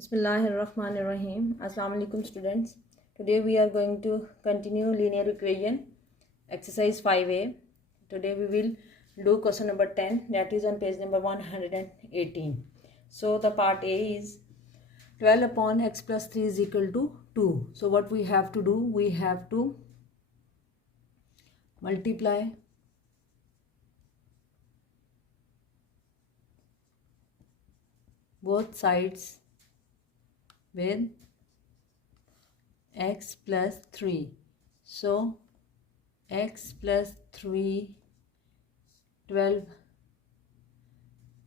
Bismillahirrahmanirrahim. Assalamu alaikum students. Today we are going to continue linear equation exercise 5a. Today we will do question number 10, that is on page number 118. So the part A is 12 upon x plus 3 is equal to 2. So what we have to do, we have to multiply both sides with x plus 3. So x plus 3, 12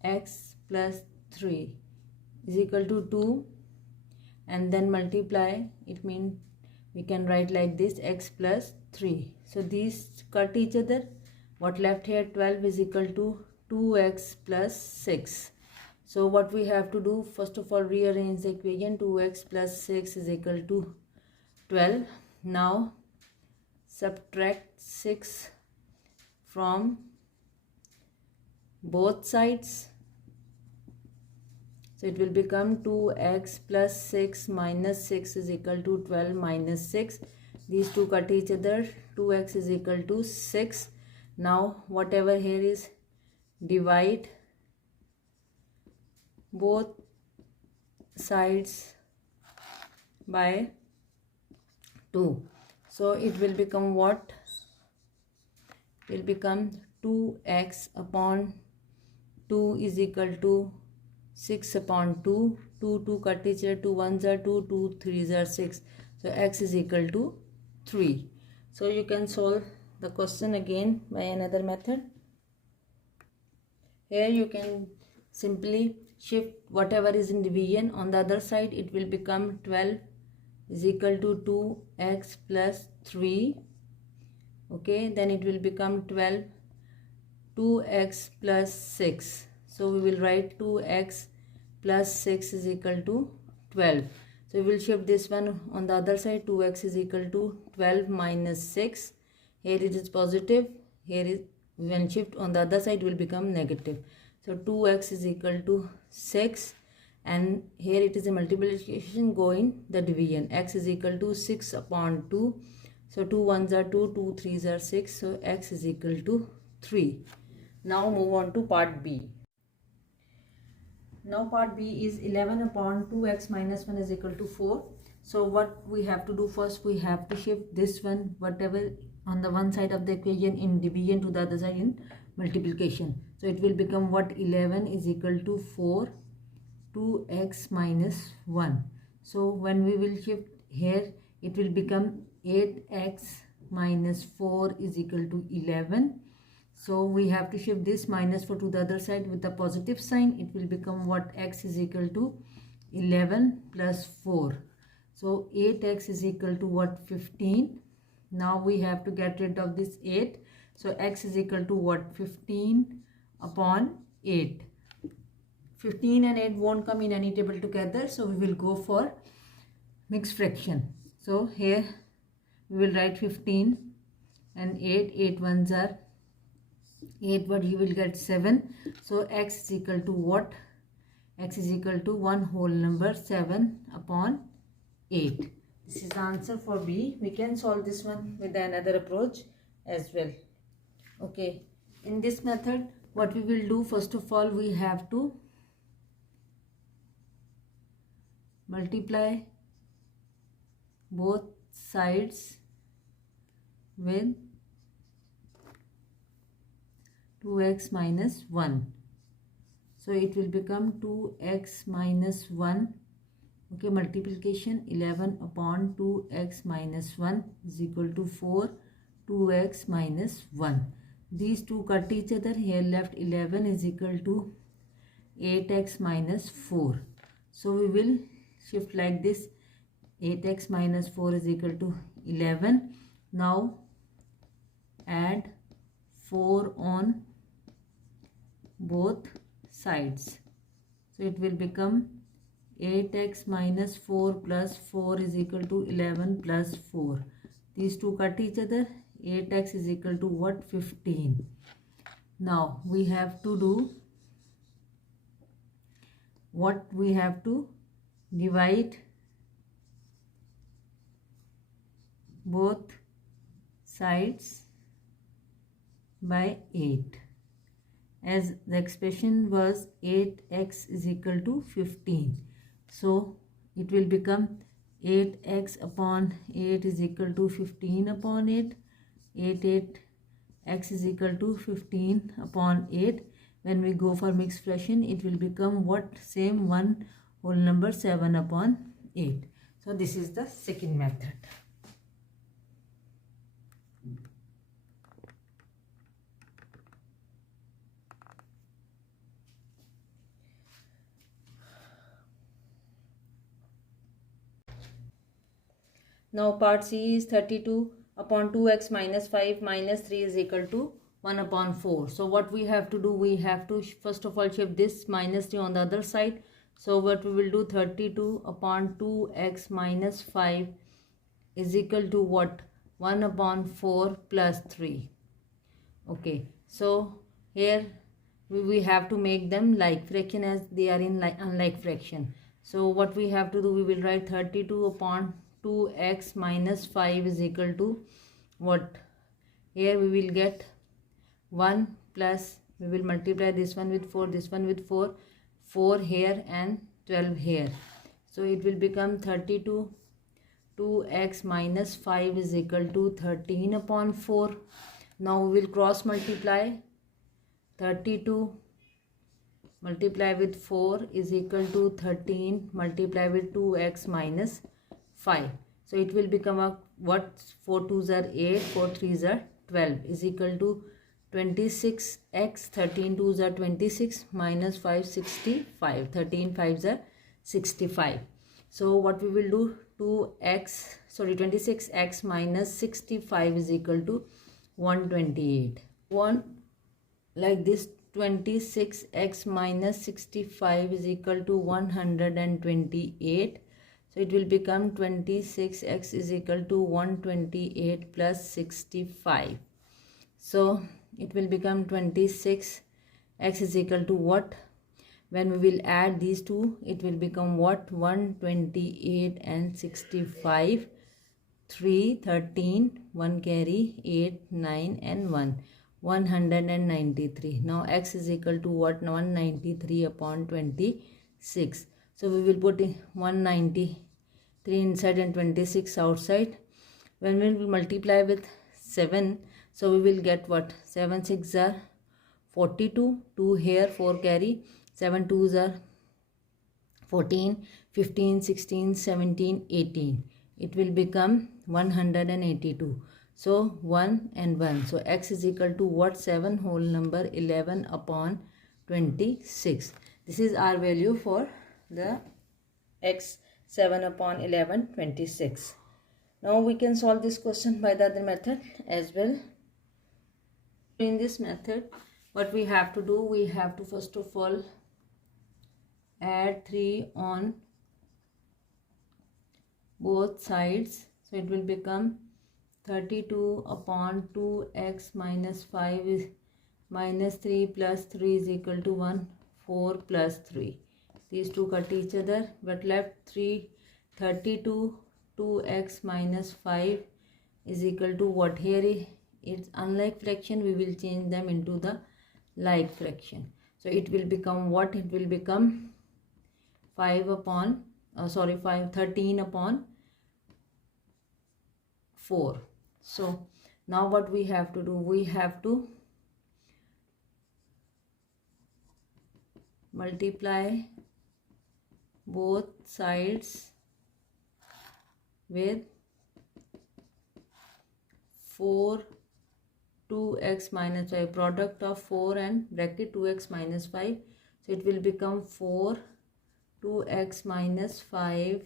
x plus 3 is equal to 2, and then multiply. It means we can write like this, x plus 3. So these cut each other. What left here, 12 is equal to 2x plus 6. So what we have to do, first of all, rearrange the equation. 2x plus 6 is equal to 12. Now subtract 6 from both sides. So it will become 2x plus 6 minus 6 is equal to 12 minus 6. These two cut each other. 2x is equal to 6. Now whatever here is, divide both sides by 2. So it will become what? It will become 2x upon 2 is equal to 6 upon 2. 2 cut each other. 2 1s are 2, 2 3s are 6. So x is equal to 3. So you can solve the question again by another method. Here you can simply shift whatever is in division on the other side. It will become 12 is equal to 2x plus 3. Okay, then it will become 12 2x plus 6. So we will write 2x plus 6 is equal to 12. So we will shift this one on the other side. 2x is equal to 12 minus 6. Here it is positive. Here is, when shift on the other side, will become negative. So 2x is equal to 6, and here it is a multiplication going the division. X is equal to 6 upon 2. So 2 1s are 2, 2 3s are 6. So x is equal to 3. Now move on to part B. Now part B is 11 upon 2x minus 1 is equal to 4. So what we have to do first, we have to shift this one, whatever on the one side of the equation in division, to the other side in multiplication. So it will become what? 11 is equal to 4 2x minus 1. So when we will shift here, it will become 8x minus 4 is equal to 11. So we have to shift this minus 4 to the other side with the positive sign. It will become what? X is equal to 11 plus 4. So 8x is equal to what? 15. Now we have to get rid of this 8. So x is equal to what? 15 upon 8. 15 and 8 won't come in any table together. So we will go for mixed fraction. So here we will write 15 and 8. 8 1s are 8, but you will get 7. So x is equal to what? X is equal to 1 whole number 7 upon 8. This is the answer for B. We can solve this one with another approach as well. Okay, in this method, what we will do, first of all, we have to multiply both sides with 2x minus 1. So it will become 2x minus 1. Okay, multiplication 11 upon 2x minus 1 is equal to 4 2x minus 1. These two cut each other. Here left 11 is equal to 8x minus 4. So we will shift like this. 8x minus 4 is equal to 11. Now add 4 on both sides. So it will become 8x minus 4 plus 4 is equal to 11 plus 4. These two cut each other. 8x is equal to what? 15. Now we have to do what? We have to divide both sides by 8, as the expression was 8x is equal to 15. So it will become 8x upon 8 is equal to 15 upon 8. 8 x is equal to 15 upon 8. When we go for mixed fraction, it will become what? Same 1 whole number 7 upon 8. So this is the second method. Now part C is 32 upon 2x minus 5 minus 3 is equal to 1 upon 4. So what we have to do, we have to first of all shift this minus 3 on the other side. So what we will do, 32 upon 2x minus 5 is equal to what? 1 upon 4 plus 3. Okay, so here we have to make them like fraction as they are in unlike fraction. So what we have to do, we will write 32 upon 2x minus 5 is equal to what? Here we will get 1 plus, we will multiply this one with 4, this one with 4, 4 here and 12 here. So it will become 32 2x minus 5 is equal to 13 upon 4. Now we will cross multiply. 32 multiply with 4 is equal to 13 multiply with 2x minus 5. So it will become a what? 4 2s are 8, 4 3s are 12 is equal to 26x. 13 2s are 26 minus 5 65. 13 5s are 65. So what we will do, 26x minus 65 is equal to 128. One like this, 26x minus 65 is equal to 128. So it will become 26x is equal to 128 plus 65. So it will become 26x is equal to what? When we will add these two, it will become what? 128 and 65. 3, 13, 1 carry, 8, 9 and 1. 193. Now x is equal to what? 193 upon 26. So we will put in 193 inside and 26 outside. When we will multiply with 7, so we will get what? 7 6 are 42, 2 here, 4 carry, 7 2s are 14, 15, 16, 17, 18. It will become 182. So 1 and 1. So x is equal to what? 7 whole number 11 upon 26. This is our value for the x 7 upon 11 26. Now we can solve this question by the other method as well. In this method, what we have to do, we have to first of all add 3 on both sides. So it will become 32 upon 2x minus 5 is minus 3 plus 3 is equal to 1, 4 plus 3. These two cut each other, but left 32 2x minus 5 is equal to what? Here it's unlike fraction, we will change them into the like fraction. So it will become what? It will become 13 upon 4. So now what we have to do, we have to multiply both sides with 4 2x minus 5, product of 4 and bracket 2x minus 5. So it will become 4 2x minus 5,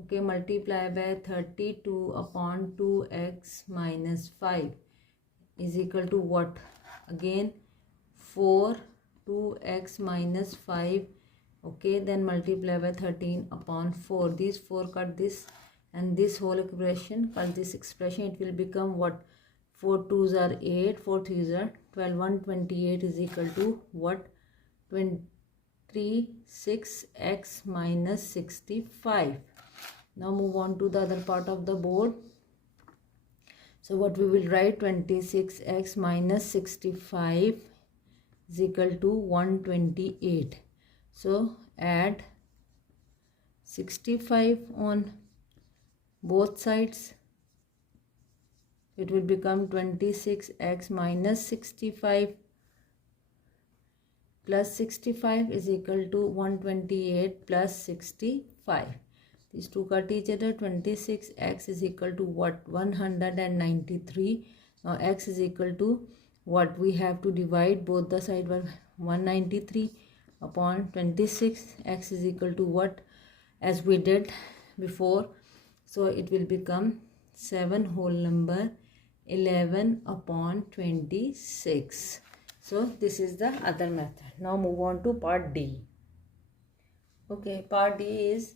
okay, multiply by 32 upon 2x minus 5 is equal to what? Again 4 2x minus 5, okay, then multiply by 13 upon 4. These 4 cut this and this whole expression, cut this expression. It will become what? 4 2s are 8, 4 3s are 12. 128 is equal to what? 26x minus 65. Now move on to the other part of the board. So what we will write, 26x minus 65 is equal to 128. So add 65 on both sides. It will become 26x minus 65 plus 65 is equal to 128 plus 65. These two cut each other. 26x is equal to what? 193. Now x is equal to what? We have to divide both the side by 193 upon 26. X is equal to what? As we did before. So it will become 7 whole number 11 upon 26. So this is the other method. Now move on to part D. Okay, part D is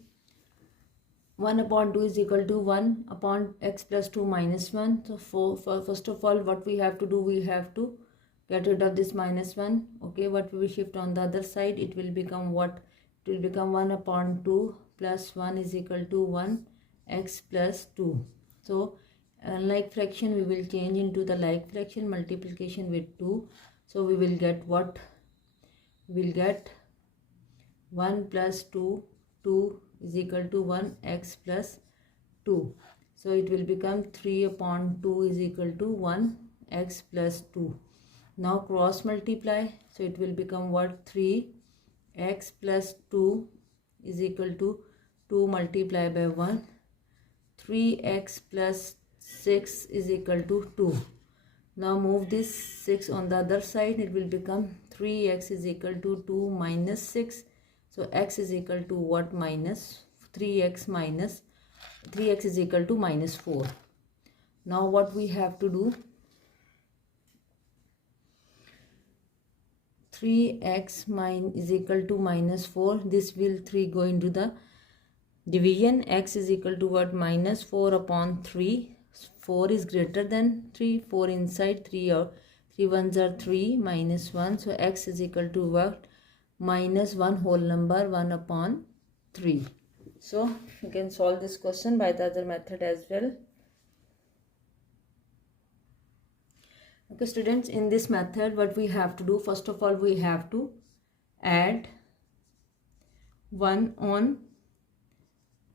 1 upon 2 is equal to 1 upon x plus 2 minus 1. So first of all, what we have to do, we have to get rid of this minus 1. Okay, what we will shift on the other side, it will become what? It will become 1 upon 2 plus 1 is equal to 1 x plus 2. So like fraction we will change into the like fraction, multiplication with 2. So we will get what? We will get 1 plus 2 is equal to 1 x plus 2. So it will become 3 upon 2 is equal to 1 x plus 2. Now cross multiply. So it will become what? 3 x plus 2 is equal to 2 multiplied by 1. 3x plus 6 is equal to 2. Now move this 6 on the other side. It will become 3x is equal to 2 minus 6. So x is equal to what? Minus 3x minus 3x is equal to minus 4. Now what we have to do? 3x is equal to minus 4. This will 3 go into the division. X is equal to what? Minus 4 upon 3. 4 is greater than 3. 4 inside 3 or 3 ones are 3 minus 1. So x is equal to what? Minus 1 whole number 1 upon 3. So you can solve this question by the other method as well. Okay students, in this method what we have to do, first of all we have to add 1 on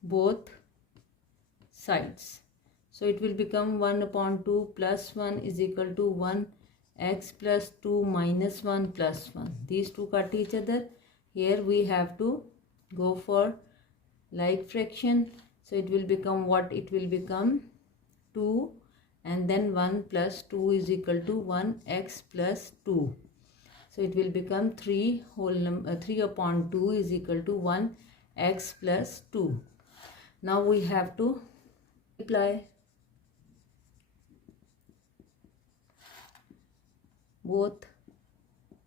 both sides. So it will become 1 upon 2 plus 1 is equal to 1 x plus 2 minus 1 plus 1. These two cut each other. Here we have to go for like fraction. So it will become what? It will become 2 and then 1 plus 2 is equal to 1 x plus 2. So it will become 3 upon 2 is equal to 1 x plus 2. Now we have to multiply both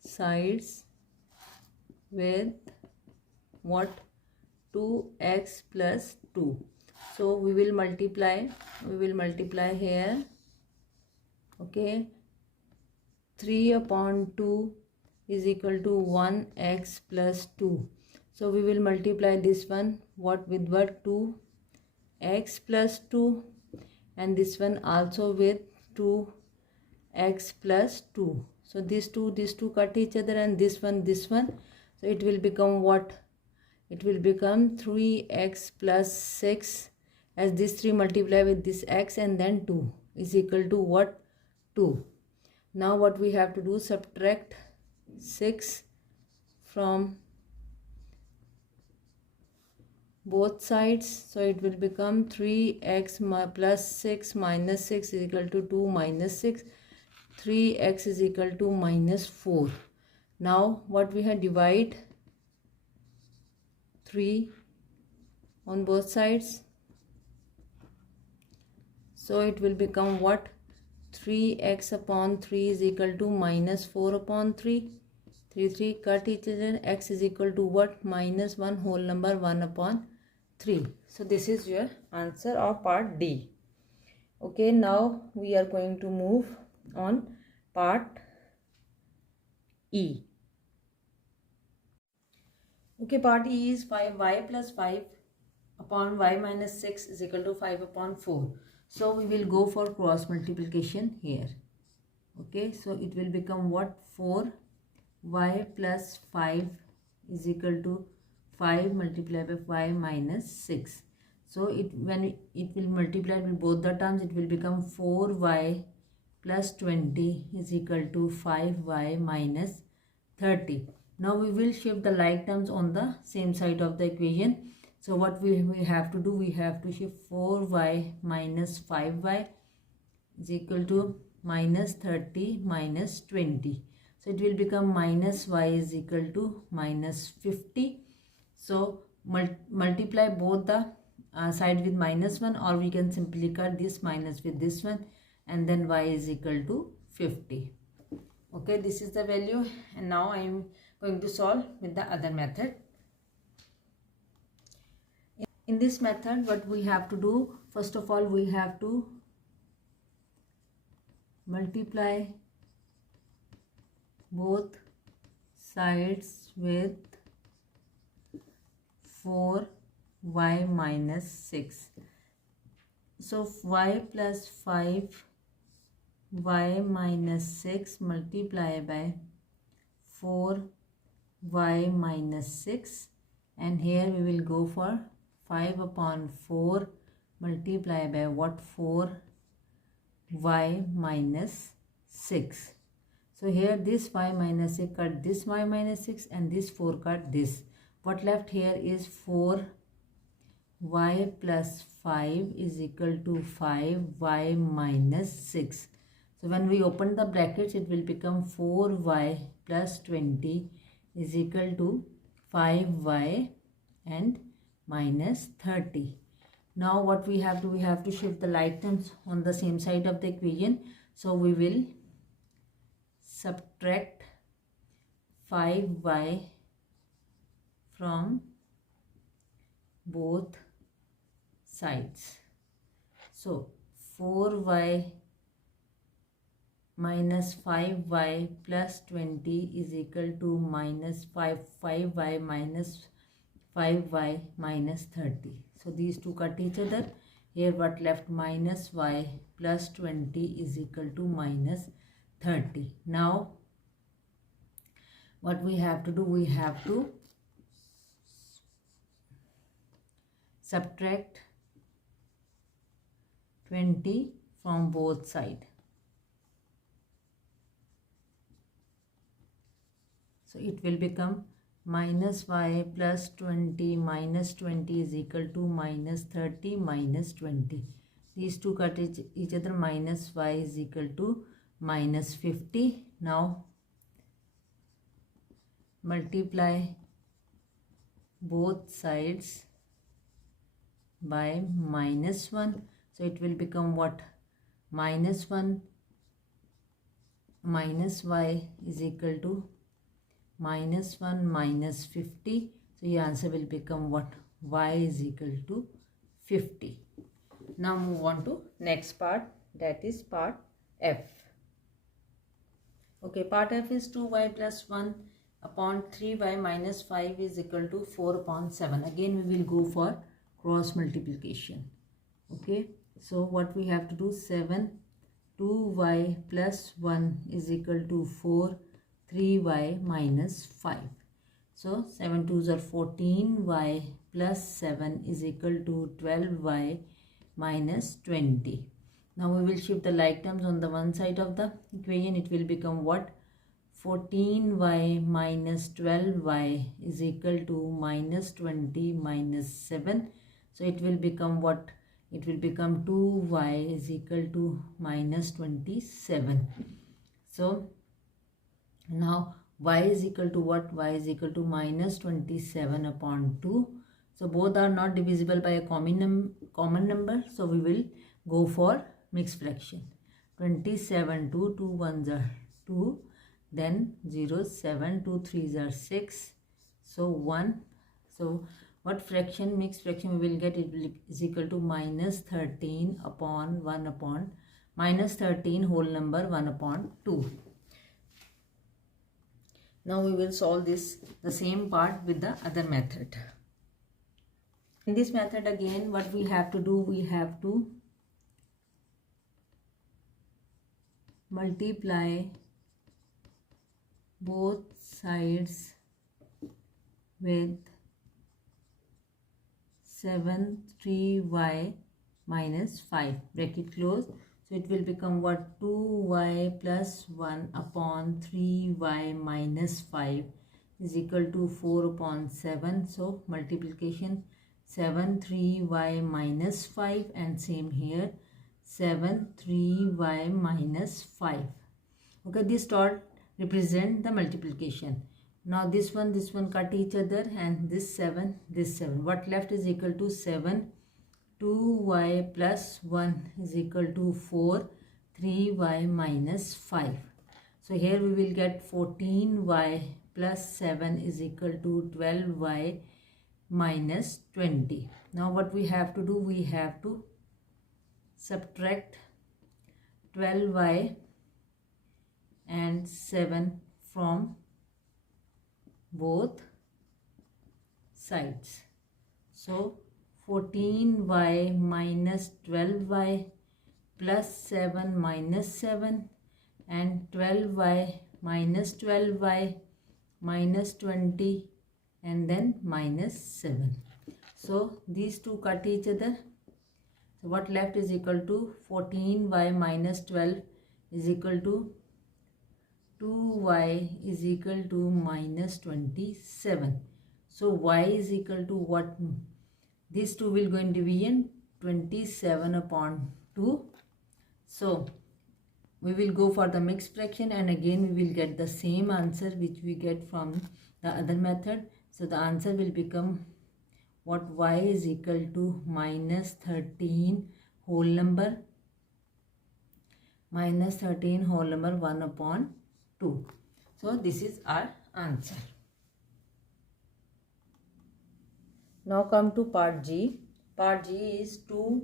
sides with what? 2x plus 2. So we will multiply here. Okay, 3 upon 2 is equal to 1x plus 2. So we will multiply this one what with what? 2x plus 2, and this one also with 2x plus 2. So these two cut each other, and this one. So it will become what? It will become 3x plus 6, as this 3 multiply with this x and then 2 is equal to what? 2. Now what we have to do? Subtract 6 from both sides. So it will become 3x plus 6 minus 6 is equal to 2 minus 6. 3x is equal to minus 4. Now what we have? Divide 3 on both sides. So it will become what? 3x upon 3 is equal to minus 4 upon 3. 3 cut each other. X is equal to what? Minus 1 whole number 1 upon 3. So this is your answer of part D. Okay, now we are going to move on part E. Okay, part E is 5y plus 5 upon y minus 6 is equal to 5 upon 4. So we will go for cross multiplication here. Okay, so it will become what? 4y plus 5 is equal to 5 multiplied by 5 minus 6. So when it will multiply with both the terms, it will become 4y plus 20 is equal to 5y minus 30. Now we will shift the like terms on the same side of the equation. So what we have to do, we have to shift 4y minus 5y is equal to minus 30 minus 20. So it will become minus y is equal to minus 50. So multiply both the side with minus 1, or we can simply cut this minus with this one, and then y is equal to 50. Okay, this is the value, and now I am going to solve with the other method. In this method, what we have to do, first of all, we have to multiply both sides with 4y minus 6. So y plus 5 y minus 6 multiply by 4y minus 6, and here we will go for 5 upon 4 multiply by what? 4y minus 6. So here this y minus 6 cut this y minus 6, and this 4 cut this. What left here is 4y plus 5 is equal to 5y minus 6. So when we open the brackets, it will become 4y plus 20 is equal to 5y and minus 30. Now what we have to shift the like terms on the same side of the equation. So we will subtract 5y from both sides. So 4y minus 5y plus 20 is equal to minus 5y minus 5y minus 30. So these two cut each other. Here what left? Minus y plus 20 is equal to minus 30. Now what we have to do, we have to subtract 20 from both sides. So it will become minus y plus 20 minus 20 is equal to minus 30 minus 20. These two cut each other. Minus y is equal to minus 50. Now multiply both sides by minus 1. So it will become what? Minus 1 minus y is equal to minus 1 minus 50. So your answer will become what? Y is equal to 50. Now move on to next part, that is part F. Okay, part F is 2y plus 1 upon 3y minus 5 is equal to 4 upon 7. Again we will go for cross multiplication. Okay, so what we have to do, 2y plus 1 is equal to 4 3y minus 5. So 7 2s are 14y plus 7 is equal to 12y minus 20. Now we will shift the like terms on the one side of the equation. It will become what? 14y minus 12y is equal to minus 20 minus 7. So it will become what? It will become 2y is equal to minus 27. So now y is equal to what? Y is equal to minus 27 upon 2. So both are not divisible by a common number. So we will go for mixed fraction. 27, 2 1s are 2. Then 0, 7, 2 3s are 6. So 1. So what fraction, mixed fraction we will get? It is equal to minus 13 upon 1 upon minus 13 whole number 1 upon 2. Now we will solve the same part with the other method. In this method again, what we have to do, we have to multiply both sides with 7 3y minus 5, bracket close. So it will become what, 2y plus 1 upon 3y minus 5 is equal to 4 upon 7. So multiplication 7 3y minus 5, and same here 7 3y minus 5. Okay, this dot represent the multiplication. Now this one cut each other, and this 7. What left is equal to 7. 2y plus 1 is equal to 4. 3y minus 5. So here we will get 14y plus 7 is equal to 12y minus 20. Now what we have to do, we have to subtract 12y and 7 from both sides. So 14y minus 12y plus 7 minus 7 and 12y minus 12y minus 20 and then minus 7. So these two cut each other. So what left is equal to 14y minus 12 is equal to 2y is equal to minus 27. So y is equal to what? These two will go in division, 27 upon 2. So we will go for the mixed fraction, and again we will get the same answer which we get from the other method. So the answer will become what? Y is equal to minus 13 whole number 1 upon 2. So this is our answer. Now come to part G. Part G is 2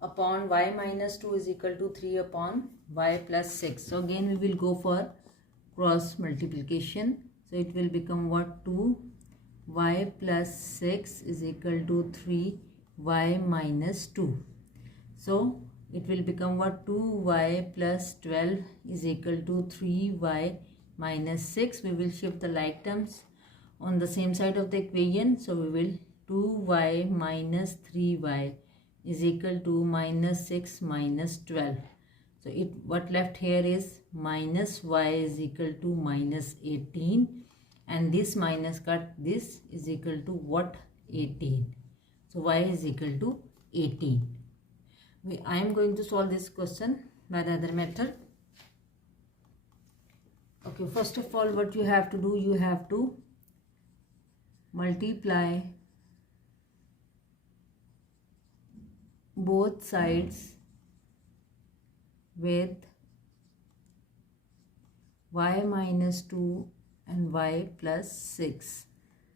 upon y minus 2 is equal to 3 upon y plus 6. So again we will go for cross multiplication. So it will become what? 2y plus 6 is equal to 3y minus 2. So it will become what? 2y plus 12 is equal to 3y minus 6. We will shift the like terms on the same side of the equation. So we will 2y minus 3y is equal to minus 6 minus 12. So what left here is minus y is equal to minus 18, and this minus cut this is equal to what? 18. So y is equal to 18. I am going to solve this question by the other method. Okay, first of all what you have to do, you have to multiply both sides with y minus 2 and y plus 6.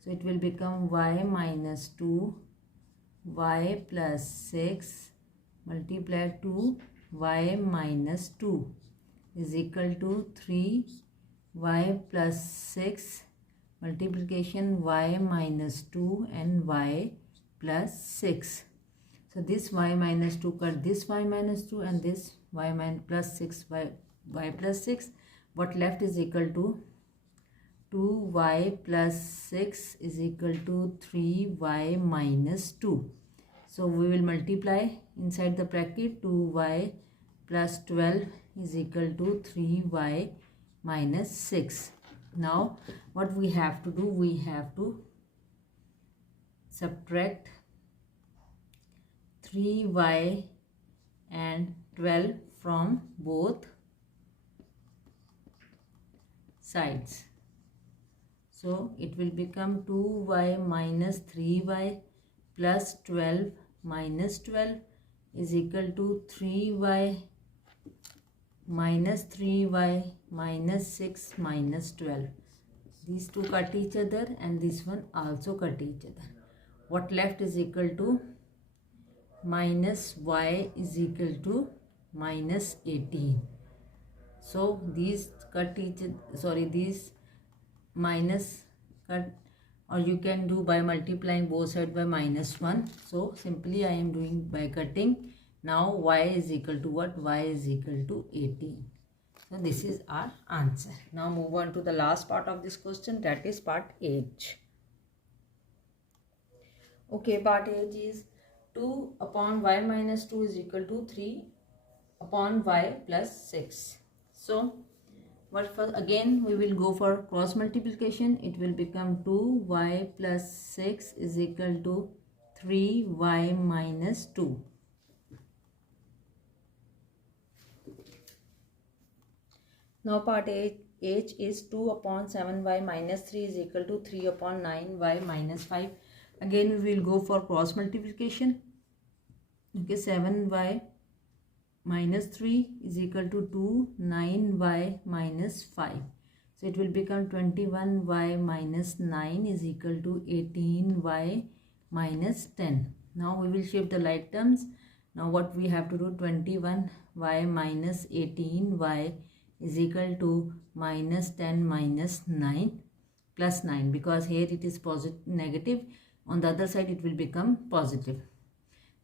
So it will become y minus 2 y plus 6 multiply 2 y minus 2 is equal to 3 y plus 6 multiplication y minus 2 and y plus 6. So this y minus 2 cut this y minus 2 and this y minus plus 6 y plus 6. What left is equal to 2y plus 6 is equal to 3y minus 2. So we will multiply inside the bracket. 2y plus 12 is equal to 3y minus 6. Now what we have to do, we have to subtract 3y and 12 from both sides. So it will become 2y minus 3y plus 12 minus 12 is equal to 3y minus 3y minus 6 minus 12. These two cut each other and this one also cut each other. What left is equal to minus y is equal to minus 18. So these cut each, these minus cut, or you can do by multiplying both sides by -1. So simply I am doing by cutting. Now y is equal to what? Y is equal to 18. So this is our answer. Now move on to the last part of this question, that is part H. Okay, part H is 2 upon y minus 2 is equal to 3 upon y plus 6. So what first, again we will go for cross multiplication. It will become 2y plus 6 is equal to 3y minus 2. Now part H is 2 upon 7y minus 3 is equal to 3 upon 9y minus 5. Again we will go for cross multiplication. Okay, 7y minus 3 is equal to 2, 9y minus 5. So it will become 21y minus 9 is equal to 18y minus 10. Now we will shift the like terms. Now what we have to do, 21y minus 18y is equal to minus 10 minus 9 plus 9, because here it is positive negative, on the other side it will become positive.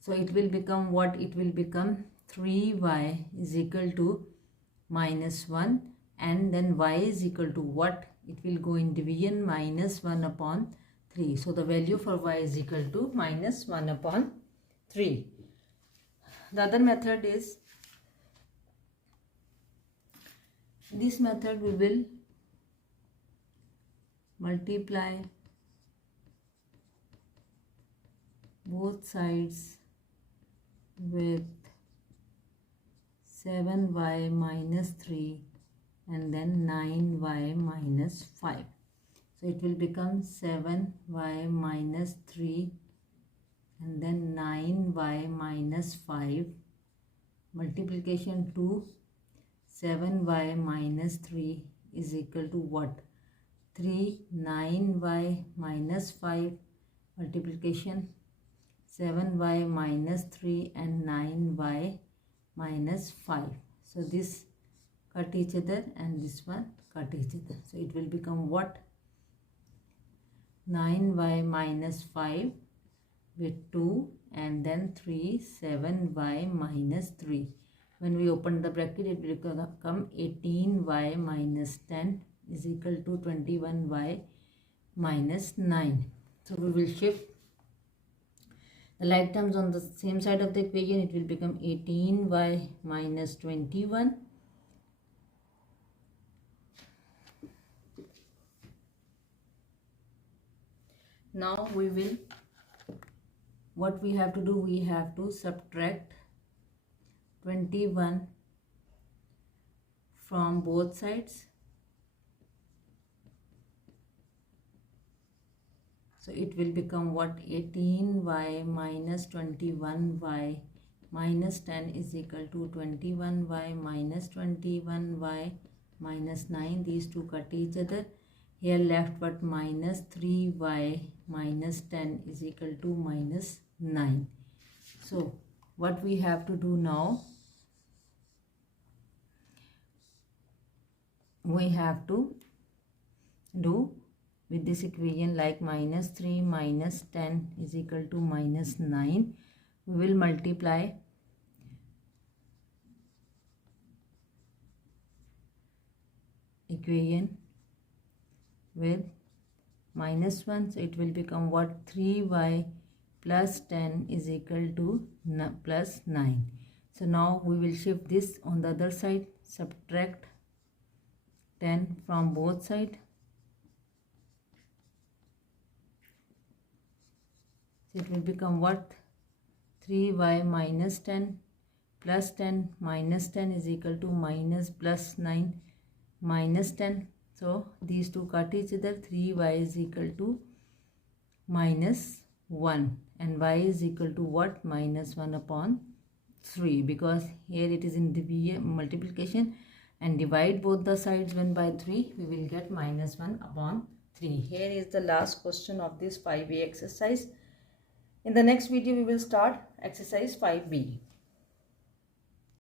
So it will become what? It will become 3y is equal to minus 1, and then y is equal to what? It will go in division, minus 1 upon 3. So the value for y is equal to minus 1 upon 3. The other method is, this method we will multiply both sides with 7y minus 3 and then 9y minus 5. So it will become 7y minus 3 and then 9y minus 5 multiplication 2 7y minus 3 is equal to what? 3, 9y minus 5 multiplication 7y minus 3 and 9y minus 5. So this cut each other and this one cut each other. So it will become what? 9y minus 5 with 2 and then 3, 7y minus 3. When we open the bracket, it will become 18y minus 10 is equal to 21y minus 9. So we will shift the like terms on the same side of the equation. It will become 18y minus 21. Now we will, what we have to do, we have to subtract 21 from both sides. So it will become what? 18y minus 21y minus 10 is equal to 21y minus 21y minus 9. These two cut each other. Here left what? Minus 3y minus 10 is equal to minus 9. So what we have to do now, we have to do with this equation like minus 3 minus 10 is equal to minus 9. We will multiply equation with minus 1. So it will become what? 3y plus 10 is equal to plus 9. So now we will shift this on the other side, subtract 10 from both sides. So it will become what? 3y minus 10 plus 10 minus 10 is equal to minus plus 9 minus 10. So these two cut each other. 3y is equal to minus 1 and y is equal to what? Minus 1 upon 3, because here it is in the multiplication, and divide both the sides 1 by 3, we will get minus 1 upon 3. Here is the last question of this 5A exercise. In the next video we will start exercise 5B.